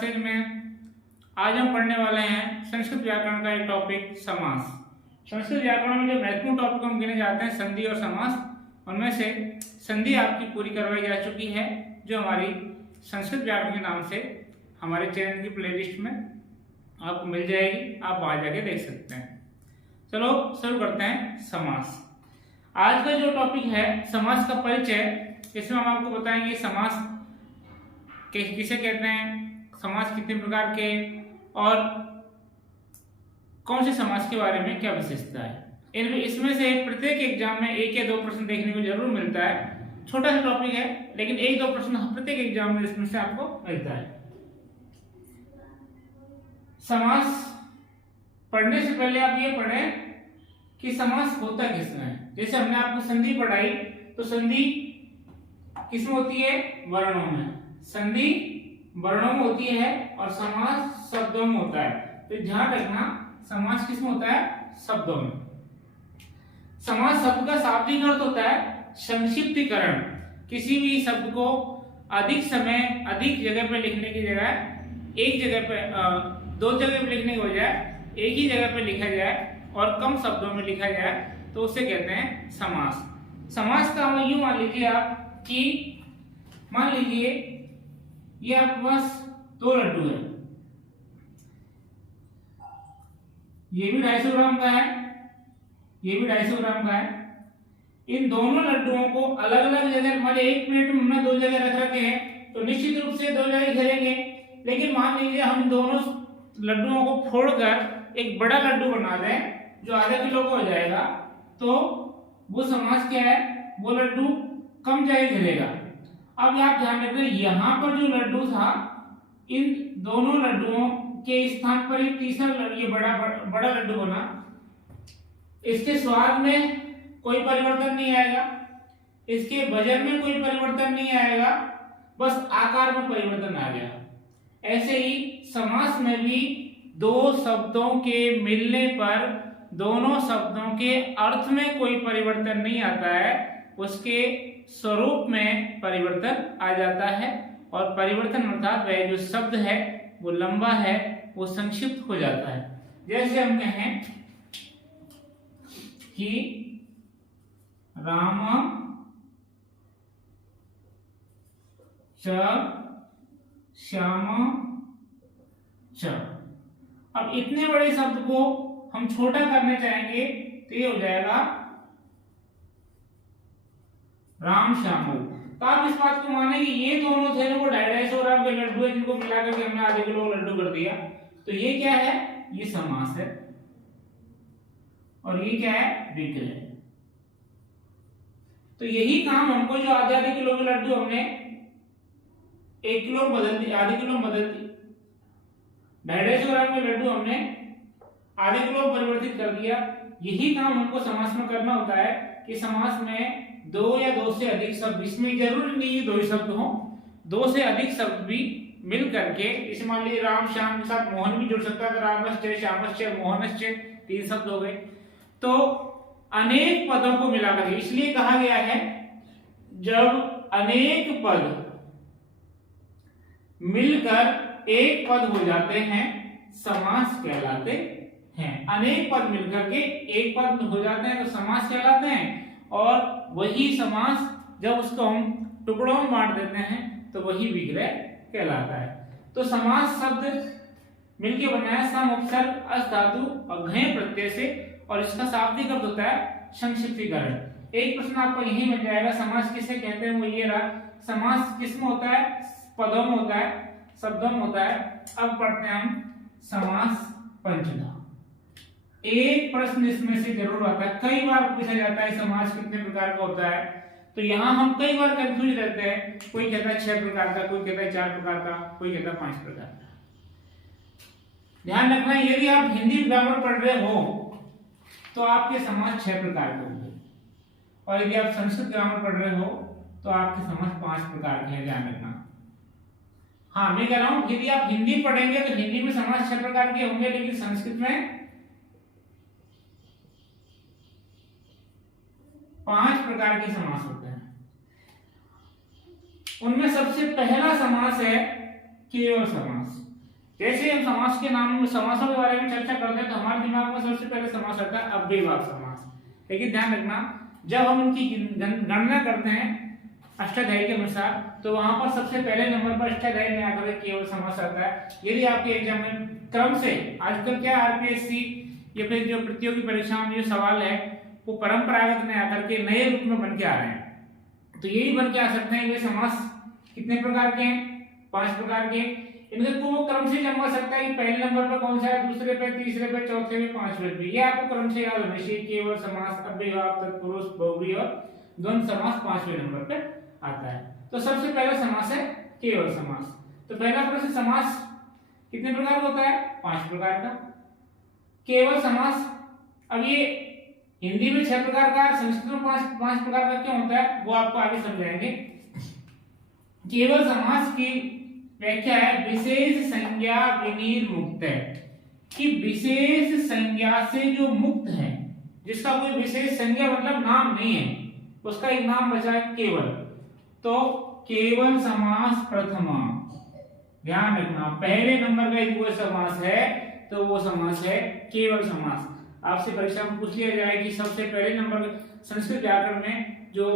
Classes में आज हम पढ़ने वाले हैं संस्कृत व्याकरण का एक टॉपिक समास। संस्कृत व्याकरण में जो महत्वपूर्ण टॉपिक हम गिने जाते हैं संधि और समास, उनमें से संधि आपकी पूरी करवाई जा चुकी है जो हमारी संस्कृत व्याकरण के नाम से हमारे चैनल की प्लेलिस्ट में आपको मिल जाएगी, आप वहां जाके देख सकते हैं। चलो शुरू करते हैं समास। आज का जो टॉपिक है समास का परिचय, इसमें हम आपको बताएंगे समास किसे कहते हैं, समास कितने प्रकार के और कौन से समास के बारे में क्या विशेषता है। इसमें से प्रत्येक एग्जाम में एक या दो प्रश्न देखने को जरूर मिलता है। छोटा सा टॉपिक है लेकिन एक दो प्रश्न प्रत्येक एग्जाम में इसमें से आपको मिलता है। समास पढ़ने से पहले आप ये पढ़ें कि समास होता किसमें है। जैसे हमने आपको संधि पढ़ाई, तो संधि किसमें होती है? वर्णों में। संधि वर्णों में होती है और समास शब्दों में होता है। तो ध्यान रखना, समास किसमें होता है? शब्दों में। समास शब्द का शाब्दिक अर्थ होता है संक्षिप्तीकरण। किसी भी शब्द को अधिक समय अधिक जगह पे लिखने की जगह एक जगह पे दो जगह पे लिखने की बजाय एक ही जगह पे लिखा जाए और कम शब्दों में लिखा जाए तो उसे कहते हैं समास। समास का हम यूं मान लीजिए आप कि मान लीजिए ये आपके पास दो लड्डू है, ये भी 250 ग्राम का है, ये भी 250 ग्राम का है। इन दोनों लड्डुओं को अलग अलग जगह, मतलब एक प्लेट में हमने दो जगह रख रखे हैं तो निश्चित रूप से दो जगह खेलेंगे। लेकिन मान लीजिए हम दोनों लड्डुओं को फोड़कर एक बड़ा लड्डू बना दें जो आधा किलो का हो जाएगा, तो वो समास क्या है? वो लड्डू कम जगह खेलेगा। अब आप ध्यान रखिए, यहाँ पर जो लड्डू था, इन दोनों लड्डुओं के स्थान पर एक तीसरा ये बड़ा लड्डू बना। इसके स्वाद में कोई परिवर्तन नहीं आएगा, इसके वजन में कोई परिवर्तन नहीं आएगा, बस आकार में परिवर्तन आ गया। ऐसे ही समास में भी दो शब्दों के मिलने पर दोनों शब्दों के अर्थ में कोई परिवर्तन नहीं आता है, उसके स्वरूप में परिवर्तन आ जाता है। और परिवर्तन अर्थात वह जो शब्द है वो लंबा है, वो संक्षिप्त हो जाता है। जैसे हम कहें कि राम च श्याम च। अब इतने बड़े शब्द को हम छोटा करना चाहेंगे तो ये हो जाएगा राम श्यामो। तो आप इस बात को माने कि ये दोनों थे वो 250 ग्राम के लड्डू है जिनको मिलाकर के हमने आधे किलो लड्डू कर दिया। तो ये क्या है? ये समास है। और ये क्या है? विग्रह। तो यही काम हमको जो आधे आधे किलो के लड्डू हमने 1 किलो बदल दिया, आधे किलो बदल दी, 250 ग्राम के लड्डू हमने आधे किलो परिवर्तित कर दिया। यही काम हमको समास में करना होता है कि समास में दो या दो से अधिक शब्द, इसमें जरूरी नहीं है दो ही शब्द हो, दो से अधिक शब्द भी मिल करके, इस मान लीजिए राम श्याम के साथ मोहन भी जुड़ सकता है, रामश्च श्यामश्च मोहनश्च 3 शब्द हो गए। तो अनेक पदों को मिलाकर, इसलिए कहा गया है जब अनेक पद मिलकर एक पद हो जाते हैं समास कहलाते हैं। अनेक पद मिलकर के एक पद हो जाते हैं तो समास कहलाते हैं। और वही समास जब उसको हम टुकड़ों में बांट देते हैं तो वही विग्रह कहलाता है। तो समास शब्द मिलके बना है सम उपसर्ग अस धातु और घय प्रत्यय से, और इसका शाब्दिक अर्थ होता है संक्षिप्तीकरण। एक प्रश्न आपको यही मिल जाएगा, समास किसे कहते हैं? वो ये रहा। समास किसमें होता है? पदों में होता है, शब्दों में होता है। अब पढ़ते हैं हम समास पंचधा। एक प्रश्न इसमें से जरूर आता है, कई बार पूछा जाता है समास कितने प्रकार का होता है। तो यहाँ हम कई बार कंफ्यूज रहते हैं, कोई कहता है 6 प्रकार का, कोई कहता है 4 प्रकार का, कोई कहता है 5 प्रकार का। ध्यान रखना, यदि आप हिंदी ग्रामर पढ़ रहे हो तो आपके समास 6 प्रकार के होंगे, और यदि आप संस्कृत ग्रामर पढ़ रहे हो तो आपके समास 5 प्रकार के हैं। ध्यान रखना। हाँ, मैं कह रहा हूं यदि आप हिंदी पढ़ेंगे तो हिंदी में समास 6 प्रकार के होंगे, लेकिन संस्कृत में 5 प्रकार के समास होते हैं। उनमें सबसे पहला समास है केवल समास। जैसे हम समास के नाम में समासों के बारे में चर्चा करते हैं तो हमारे दिमाग में सबसे पहले समास आता है अव्ययभाव समास। लेकिन ध्यान रखना, जब हम इनकी गणना करते हैं अष्टाध्यायी के अनुसार तो वहां पर सबसे पहले नंबर पर अष्टाध्यायी में आकर केवल समास आता है। यदि आपके एग्जाम में क्रम से आजकल क्या आरपीएससी या फिर जो प्रतियोगी परीक्षाओं में जो सवाल है वो परंपरागत में आकर के नए रूप में बन के आ रहे हैं, तो यही बन के आ सकते हैं। ये समास कितने प्रकार के हैं? 5 प्रकार के। इनके को वो क्रम से जमा सकता है कि पहले नंबर पर कौन सा है, दूसरे पे, तीसरे पे, चौथे पे, पांचवें पे। ये आपको क्रम से याद होना चाहिए। केवल समास, अव्ययभाव, तत्पुरुष, बहुव्रीहि और द्वंद्व समास 5वें नंबर पे आता है। तो सबसे पहला समास है केवल समास। तो पहला प्रश्न, समास कितने प्रकार का होता है? 5 प्रकार का। केवल समास, अब ये हिंदी में 6 प्रकार का, संस्कृत में 5 प्रकार का क्यों होता है वो आपको आगे समझाएंगे। केवल समास की व्याख्या है विशेष संज्ञा विनिर्मुक्त है, कि विशेष संज्ञा से जो मुक्त है, जिसका कोई विशेष संज्ञा मतलब नाम नहीं है, उसका एक नाम बचा है केवल। तो केवल समास प्रथमा, ध्यान रखना, पहले नंबर का एक वो समास है तो वो समास है केवल समास। आपसे परीक्षा में पूछ लिया जाए कि सबसे पहले नंबर संस्कृत व्याकरण में जो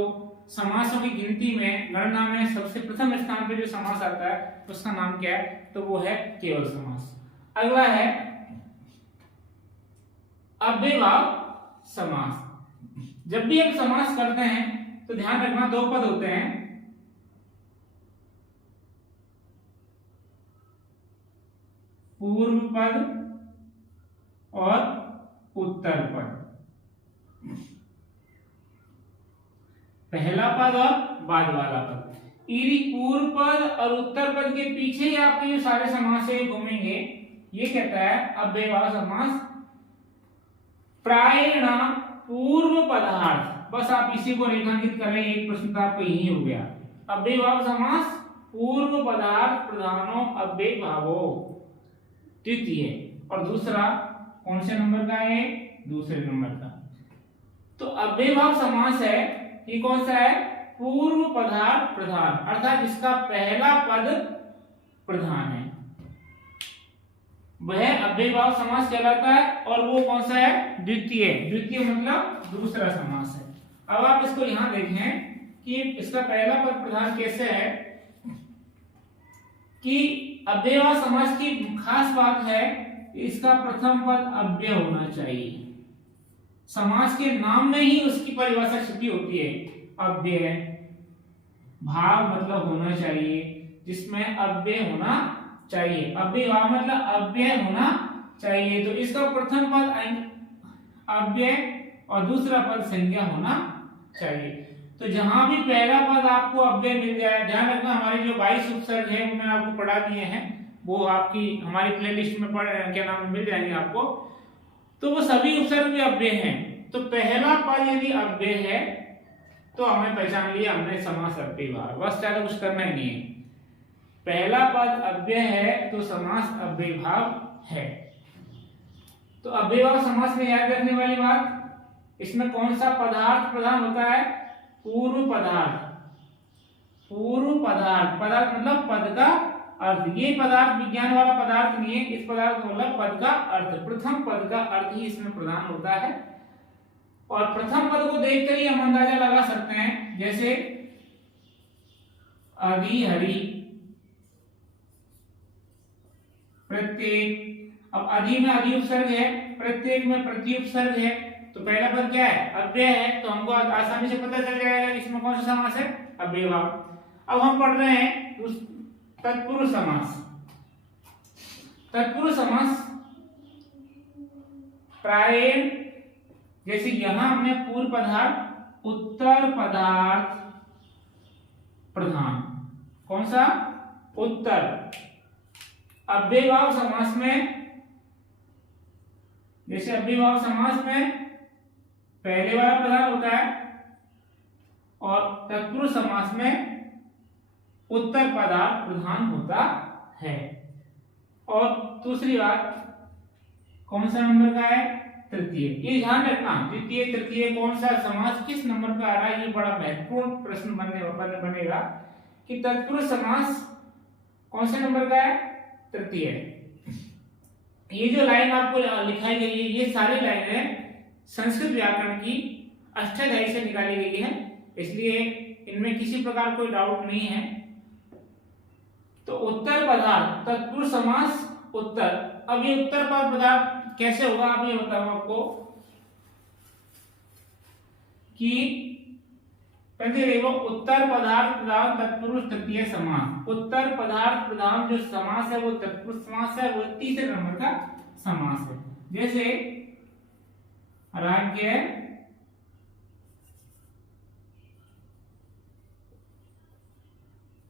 समासों की गिनती में गणना में सबसे प्रथम स्थान पे जो समास आता है उसका नाम क्या है, तो वो है केवल समास। अगला है अव्ययभाव समास। जब भी हम समास करते हैं तो ध्यान रखना 2 पद होते हैं, पूर्व पद और उत्तर पद। पहला पद और बाद वाला पद। यदि पूर्व पद और उत्तर पद के पीछे ही आपके जो सारे समास है घूमेंगे, ये कहता है अव्ययभाव समास प्रायेण पूर्व पदार्थ। बस आप इसी को रेखांकित करें, एक प्रश्न तो आपको यही हो गया। अव्ययभाव समास पूर्व पदार्थ प्रधानो अव्ययभावो द्वितीय, और दूसरा कौन से नंबर का है? दूसरे नंबर का। तो अव्ययभाव समास है ये कौन सा है? पूर्व पदार्थ प्रधान, अर्थात जिसका पहला पद प्रधान है, वह अव्ययभाव समास कहलाता है। और वो कौन सा है? द्वितीय। द्वितीय मतलब दूसरा समास है। अब आप इसको यहां देखें कि इसका पहला पद प्रधान कैसे है, कि अव्ययभाव समास की खास बात है इसका प्रथम पद अव्यय होना चाहिए। समास के नाम में ही उसकी परिभाषा छिपी होती है, अव्यय भाव मतलब होना चाहिए, जिसमें अव्यय होना चाहिए। अव्ययभाव मतलब अव्यय होना चाहिए, तो इसका प्रथम पद अव्यय और दूसरा पद संज्ञा होना चाहिए। तो जहां भी पहला पद आपको अव्यय मिल जाए, ध्यान रखना हमारी जो 22 उपसर्ग है वो मैंने आपको पढ़ा दिए हैं, वो आपकी हमारी प्लेलिस्ट में क्या नाम मिल जाएंगे आपको। तो वो सभी उपसर्ग भी अव्यय हैं। तो पहला पद यदि अव्यय है तो हमने पहचान लिया, हमने समास अव्ययभाव, बस ज्यादा कुछ करना ही नहीं है। पहला पद अव्यय है तो समास अव्ययभाव है। तो अव्ययभाव समास में याद रखने वाली बात, इसमें कौन सा पदार्थ प्रधान होता है? पूर्व पदार्थ। पूर्व पदार्थ, पदार्थ मतलब पद का अर्थ। ये पदार्थ विज्ञान वाला पदार्थ नहीं है, इस पदार्थ का मतलब पद का अर्थ, प्रथम पद का अर्थ ही इसमें प्रधान होता है। और प्रथम पद को देखकर ही हम अंदाजा लगा सकते हैं, जैसे अधि, हरि, प्रत्येक। अब अधि में अधि उपसर्ग है, प्रत्येक में प्रति उपसर्ग है, तो पहला पद क्या है? अव्यय है, तो हमको आसानी से पता चल जाएगा इसमें कौन सा समास है? अव्ययभाव। अब हम पढ़ रहे हैं तत्पुरुष समास। तत्पुरुष समास प्रायेण, जैसे यहां हमने पूर्व पदार्थ उत्तर पदार्थ प्रधान, कौन सा? उत्तर। अव्ययभाव समास में, जैसे अव्ययभाव समास में पहले वाला प्रधान होता है, और तत्पुरुष समास में उत्तर पदार्थ प्रधान होता है। और दूसरी बात, कौन सा नंबर का है? तृतीय। ये ध्यान रखना, द्वितीय तृतीय कौन सा समास किस नंबर पे आ रहा है, ये बड़ा महत्वपूर्ण प्रश्न बनेगा कि तत्पुरुष समास कौन से नंबर का है? तृतीय। ये जो लाइन आपको लिखाई गई है, ये सारी लाइनें संस्कृत व्याकरण की अष्टाध्यायी से निकाली गई है, इसलिए इनमें किसी प्रकार कोई डाउट नहीं है। तो उत्तर पदार्थ तत्पुरुष समास उत्तर। अब ये उत्तर पदार्थ कैसे होगा, अब ये बताऊं आपको कि पहले देखो, उत्तर पदार्थ प्रधान तत्पुरुष तृतीय समास। उत्तर पदार्थ प्रधान जो समास है वो तत्पुरुष समास है, वो तीसरे नंबर का समास है। जैसे राज्य,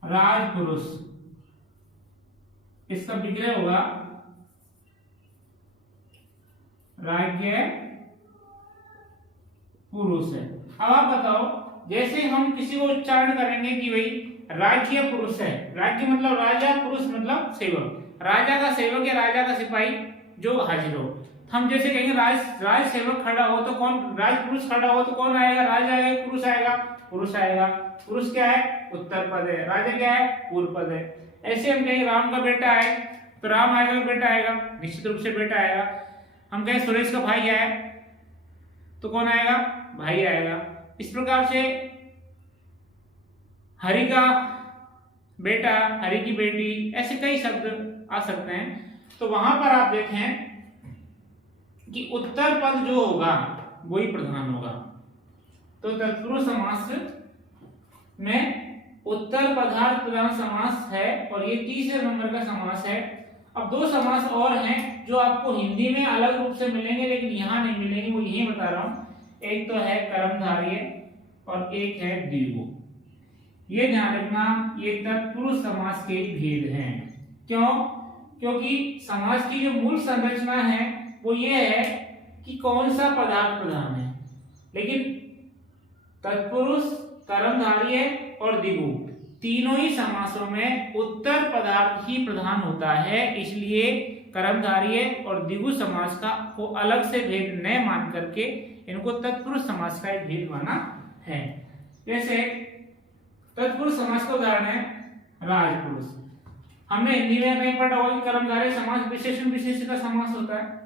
राजपुरुष, इसका विग्रह होगा राज्य पुरुष है। अब आप बताओ, जैसे हम किसी को उच्चारण करेंगे कि भाई राज्य पुरुष है, राज्य मतलब राजा, पुरुष मतलब सेवक, राजा का सेवक या राजा का सिपाही जो हाजिर हो। हम जैसे कहेंगे राज सेवक खड़ा हो तो कौन, राज पुरुष खड़ा हो तो कौन आएगा, राजा आएगा, पुरुष आएगा, पुरुष आएगा। पुरुष क्या है, उत्तर पद है, राजा क्या है, पूर्व पद है। ऐसे हम कहेंगे राम का बेटा है तो राम आएगा, बेटा आएगा, निश्चित रूप से बेटा आएगा। हम कहें सुरेश का भाई है तो कौन आएगा, भाई आएगा। इस प्रकार से हरि का बेटा, हरि की बेटी, ऐसे कई शब्द आ सकते हैं। तो वहां पर आप देखें कि उत्तर पद जो होगा वही प्रधान होगा। तो तत्पुरुष समास में उत्तर पदार्थ प्रधान समास है और ये तीसरे नंबर का समास है। अब दो समास और हैं जो आपको हिंदी में अलग रूप से मिलेंगे लेकिन यहाँ नहीं मिलेंगे, वो यही बता रहा हूं। एक तो है कर्मधारय और एक है द्विगु। ये ध्यान रखना, ये तत्पुरुष समास के भेद हैं। क्यों? क्योंकि समास की जो मूल संरचना है वो ये है कि कौन सा पदार्थ प्रधान है, लेकिन तत्पुरुष, कर्मधारय और द्विगु तीनों ही समासों में उत्तर पदार्थ ही प्रधान होता है। इसलिए कर्मधारय और द्विगु समास का को अलग से भेद न मान करके इनको तत्पुरुष समास का एक भेद माना है। जैसे तत्पुरुष समास का उदाहरण है राजपुरुष। हमने हिंदी में कहीं पढ़ा होगा कि कर्मधारय समास विशेषण विशेष्य का समास होता है।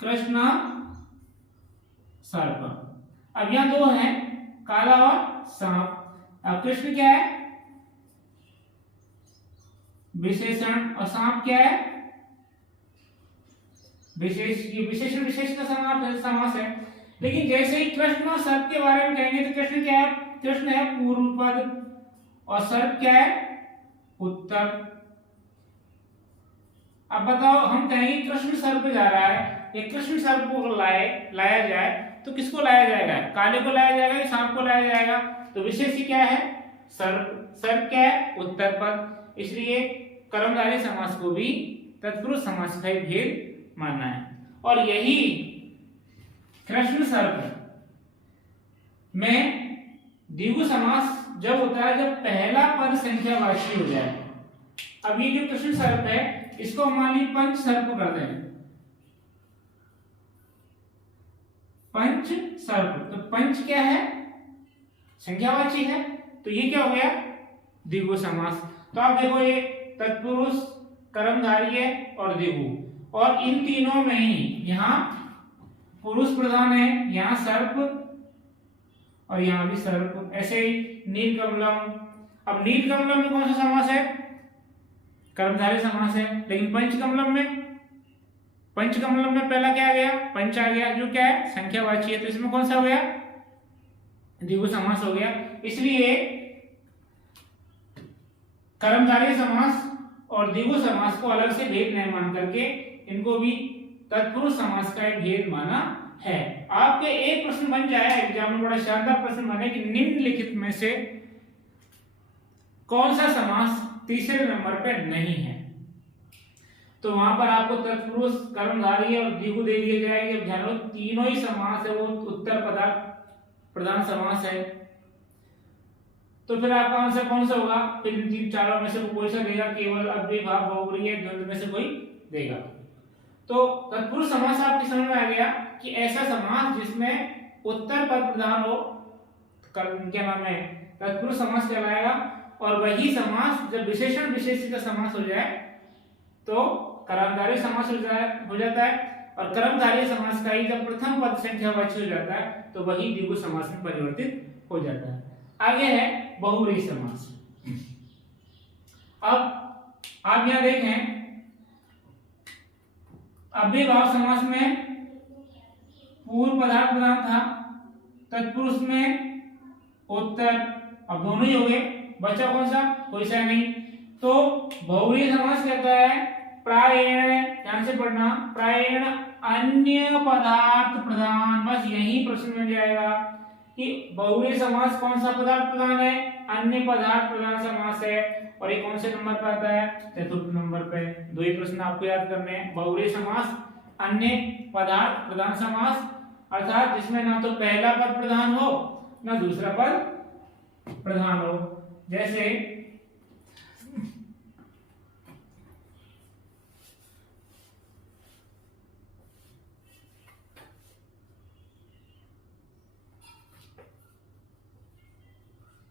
कृष्ण सर्प, अब यहां दो हैं, काला और सांप। अब कृष्ण क्या है, विशेषण, और सांप क्या है, विशेष। ये विशेषण विशेष का समास है। लेकिन जैसे ही कृष्ण और सर्प के बारे में कहेंगे तो कृष्ण क्या है, कृष्ण है पूर्व पद और सर्प क्या है, उत्तर। अब बताओ, हम कहेंगे कृष्ण सर्प जा रहा है, ये कृष्ण सर्प को लाया जाए तो किसको लाया जाएगा, काले को लाया जाएगा या सांप को लाया जाएगा? तो विशेष क्या है, सर्प। सर्प क्या है, उत्तर पद। इसलिए कर्मधारय समास को भी तत्पुरुष समास का भेद मानना है। और यही कृष्ण सर्प में द्विगु समास जब होता है जब पहला पद संख्यावाची हो जाए। अब ये जो कृष्ण सर्प है इसको मान ली पंच सर्प कर दें, पंच सर्प। तो पंच क्या है, संख्यावाची है, तो ये क्या हो गया, द्विगु समास। तो आप देखो, ये तत्पुरुष, कर्मधारय और द्विगु, और इन तीनों में ही यहाँ पुरुष प्रधान है, यहाँ सर्प और यहाँ भी सर्प। ऐसे ही नीलकमलम। अब नीलकमलम में कौन सा समास है, कर्मधारय समास है। लेकिन पंचकमलम में पहला क्या आ गया, पंच आ गया, जो क्या है, संख्यावाची है। तो इसमें कौन सा हो गया, द्विगु समास हो गया। इसलिए कर्मधारय समास और द्विगु समास को अलग से भेद नहीं मान करके इनको भी तत्पुरुष समास का एक भेद माना है। आपके एक प्रश्न बन जाए एग्जाम में, बड़ा शानदार प्रश्न बने कि निम्नलिखित में से कौन सा समास तीसरे नंबर पे नहीं है। तो वहां पर आपको तत्पुरुष, कर्मधारय और द्विगु दे दिए जाएंगे। ध्यान रखो, तीनों ही समास है वो उत्तर पदार्थ प्रधान समास है। तो फिर आपका आंसर कौन सा होगा, फिर इन तीन चारों में से कोई सा देगा, केवल अव्ययभाव, बहुव्रीहि, द्वंद्व में से कोई देगा। तो तत्पुरुष समास आपकी समझ में आ गया कि ऐसा समास जिसमें उत्तर पद प्रधान हो, क्या नाम है, तत्पुरुष समास कहलाएगा। और वही समास जब विशेषण विशेष्य का समास हो जाए तो कर्मधारय समास हो जाता है। और कर्मधारय समास का ही जब प्रथम पद संख्यावाची हो जाता है तो वही द्विगु समास में परिवर्तित हो जाता है। आगे है बहुव्रीहि समास। अब आप यहां देखें, अव्ययभाव समास में पूर्व पदार्थ प्रधान था, तत्पुरुष में उत्तर, अब दोनों ही हो गए, बचा कौन सा, कोई सा नहीं। तो बहुव्रीहि समास कहता है प्रायेण, ध्यान से पढ़ना, प्रायेण अन्य पदार्थ प्रधान, बस यही प्रश्न बन जाएगा कि बहुव्रीहि समास कौन सा पदार्थ प्रधान है, अन्य पदार्थ प्रधान समास है। और ये कौन से नंबर पे आता है, चतुर्थ नंबर पे। दो ही प्रश्न आपको याद करने हैं। बहुव्रीहि समास अन्य पदार्थ प्रधान समास, अर्थात जिसमें ना तो पहला पद प्रधान हो ना दूसरा पद प्रधान हो। जैसे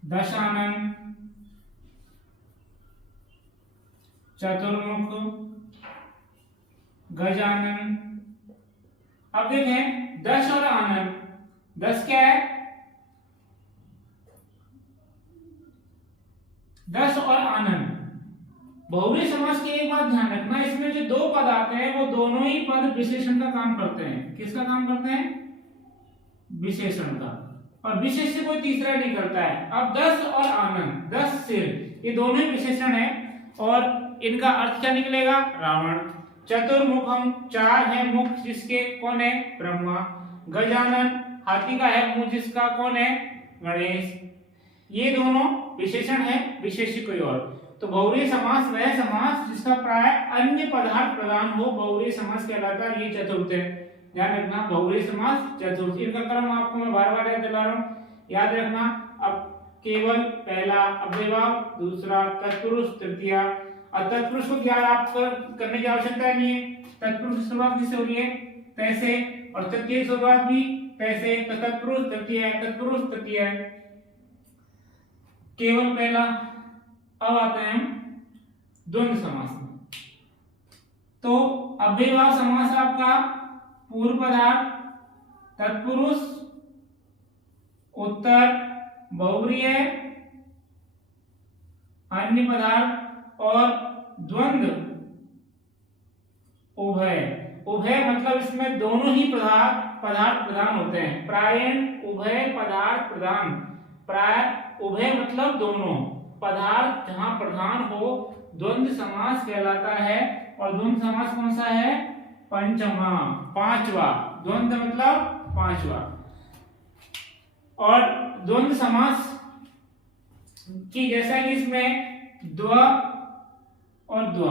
दशानन, चतुर्मुख, गजानन। अब देखें दश और आनन, दस क्या है, दस और आनन। बहुव्रीहि समास की एक बात ध्यान रखना, इसमें जो दो पद आते हैं वो दोनों ही पद विशेषण का काम करते हैं। किसका काम करते हैं, विशेषण का, और विशेष से कोई तीसरा नहीं करता है। अब दस और आनंद, दस सिर, ये दोनों ही विशेषण है और इनका अर्थ क्या निकलेगा, रावण। चतुर्मुखम, चार है मुख जिसके, कौन है, ब्रह्मा। गजानन, हाथी का है मुंह जिसका, कौन है, गणेश। ये दोनों विशेषण है, विशेष्य कोई और। तो बहुव्रीहि समास वह समास जिसका प्राय अन्य पदार्थ प्रधान हो, बहुव्रीहि समास कहलाता है। ये चतुर्थ है, ध्यान रखना, बहुव्रीहि समास चतुर्थ। इनका क्रम आपको मैं बार बार याद दिला रहा हूं, याद रखना। अब केवल पहला अव्ययभाव, दूसरा तत्पुरुष, तृतीया। और तत्पुरुष को क्या आप करने की आवश्यकता नहीं है, तत्पुरुष की शुरुआत किससे हो रही है, तैसे, और तृतीय की शुरुआत भी तैसे। तो तत्पुरुष तृतीय है, तत्पुरुष तृतीय है, केवल पहला। अब आते हैं द्वंद्व समास में। तो अव्ययभाव समास आपका पूर्व पदार्थ, तत्पुरुष, उत्तर, बहुव्रीहि, अन्य पदार्थ और द्वंद्व उभय। उभय मतलब इसमें दोनों ही पदार्थ प्रधान होते हैं। प्रायेण उभय पदार्थ प्रधान, प्राय उभय मतलब दोनों पदार्थ जहां प्रधान हो, द्वंद्व समास कहलाता है। और द्वंद्व समास कौन सा है, पंचमा, पांचवा। द्वंद्व मतलब पांचवा। और द्वंद्व समास की जैसा कि इसमें द्व और द्व,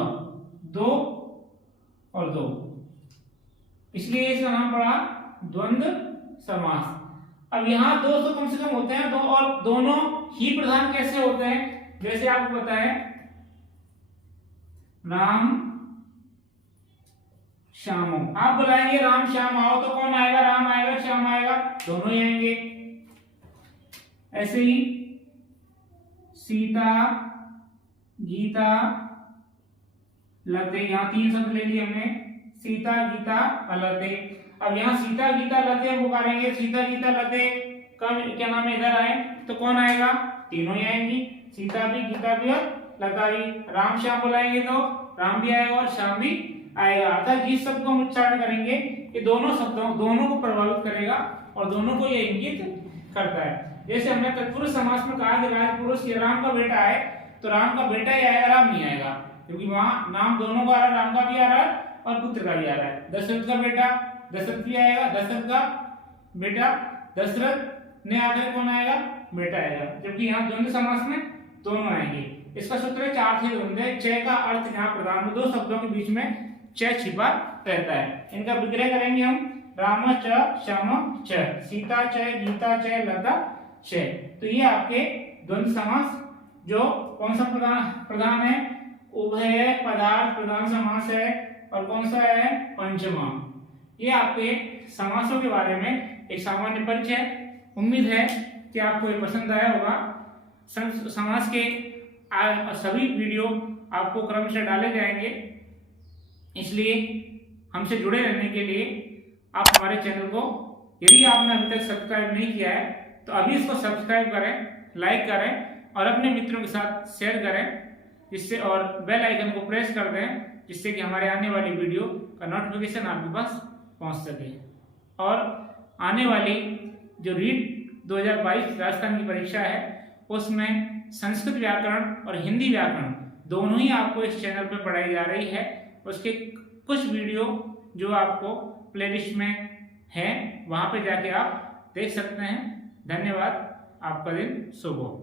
दो और दो, इसलिए इसका नाम पड़ा द्वंद्व समास। अब यहाँ दो तो कम से कम होते हैं, दो, और दोनों ही प्रधान कैसे होते हैं, जैसे आपको पता है राम श्यामो, आप बुलाएंगे राम श्याम आओ तो कौन आएगा, राम आएगा श्याम आएगा, दोनों ही आएंगे। ऐसे ही सीता गीता लते, यहाँ तीन शब्द ले लिए हमने, सीता गीता लते। अब यहाँ सीता गीता लते हम पुकारेंगे, सीता गीता लते कब क्या नाम है इधर आए तो कौन आएगा, तीनों ही आएंगी, सीता भी गीता भी और लता भी। राम श्याम बुलाएंगे तो राम भी आएगा और श्याम भी आएगा। अर्थात जिस शब्द को हम उच्चारण करेंगे ये दोनों शब्दों दोनों को प्रभावित करेगा और दोनों को ये इंगित करता है। जैसे हमने तत्पुरुष समास में कहा कि राजपुरुष ये राम का बेटा है, तो राम का बेटा ही आएगा, राम नहीं आएगा, क्योंकि वहां नाम दोनों का आ रहा है, राम का भी आ रहा है और पुत्र का भी आ रहा है। दशरथ का बेटा दशरथ भी आएगा, दशरथ का बेटा दशरथ ने आकर कौन आएगा, बेटा आएगा। जबकि यहाँ द्वंद्व समास में दोनों आएंगे। इसका सूत्र है चार थे द्वंद्व, च का अर्थ यहाँ प्रधान, दो शब्दों के बीच में च छिपा रहता है। इनका विग्रह करेंगे हम, राम च श्याम च, सीता च गीता च लता च। तो ये आपके द्वंद्व समास जो कौन सा प्रधान है, उभय पदार्थ प्रधान समास है, और कौन सा है, पंचमा। ये आपके समासों के बारे में एक सामान्य परिचय। उम्मीद है कि आपको ये पसंद आया होगा। समास के सभी वीडियो आपको क्रमशः डाले जाएंगे। इसलिए हमसे जुड़े रहने के लिए आप हमारे चैनल को, यदि आपने अभी तक सब्सक्राइब नहीं किया है तो अभी इसको सब्सक्राइब करें, लाइक करें और अपने मित्रों के साथ शेयर करें, जिससे और बेल आइकन को प्रेस कर दें, जिससे कि हमारे आने वाली वीडियो का नोटिफिकेशन आपके पास पहुंच सके। और आने वाली जो रीट 2022 राजस्थान की परीक्षा है उसमें संस्कृत व्याकरण और हिंदी व्याकरण दोनों ही आपको इस चैनल पर पढ़ाई जा रही है। उसके कुछ वीडियो जो आपको प्लेलिस्ट में है वहां पे जाके आप देख सकते हैं। धन्यवाद, आपका दिन शुभ हो।